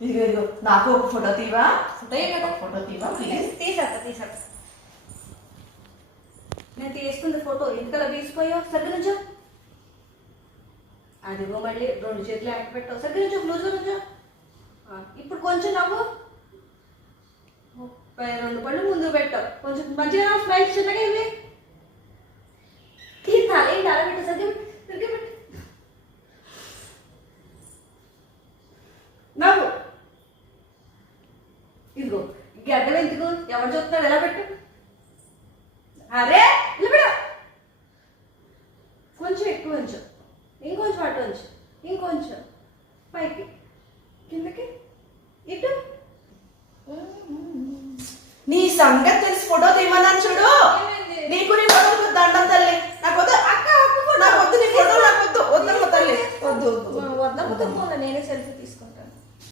ఇదిగో నాకు ఒక ఫోటో తీవా ఫోటో కదా ఫోటో తీవా ప్లీజ్ తీసేస్తా తీసేస్తా నేను తీసుకుంది ఫోటో ఎందుకలా తీసిపోయావు సరిగ్గా నుంచో అదిగో మళ్ళీ రెండు చేతులు యాక్ట్ పెట్టావు సరిగ్గా నుంచో క్లోజ్గా నుంచో ఇప్పుడు కొంచెం నవ్వు ముప్పై రెండు పళ్ళు ముందు పెట్టావు కొంచెం మంచిగా స్మైల్ చిన్నగా ఇవి తీస్తాను ఏంటి అలా పెట్టు సరిగ్గా పెట్టు, సరిగ్గా పెట్టు నవ్వు ఇదిగో ఈ గడ్డలు ఎందుకు? ఎవరు చూస్తున్నాడు ఎలా పెట్టు. అరే ఇలా కొంచెం ఎక్కువ కొంచెం ఇంకొంచెం అటు ఉంచు. ఇంకొంచెం. పైకి. కిందకి. ఇటు. నీ సంగతి తెలిసి ఫోటో తీయమన్నాను చూడు? నీకు నీ ఫోటో దండం తల్లి. నాకు వద్దు. అక్క నాకు వద్దు నీ ఫోటో నాకు వద్దు. వద్దమ్మ తల్లి. వద్దు వద్దు నేనే సెల్ఫీ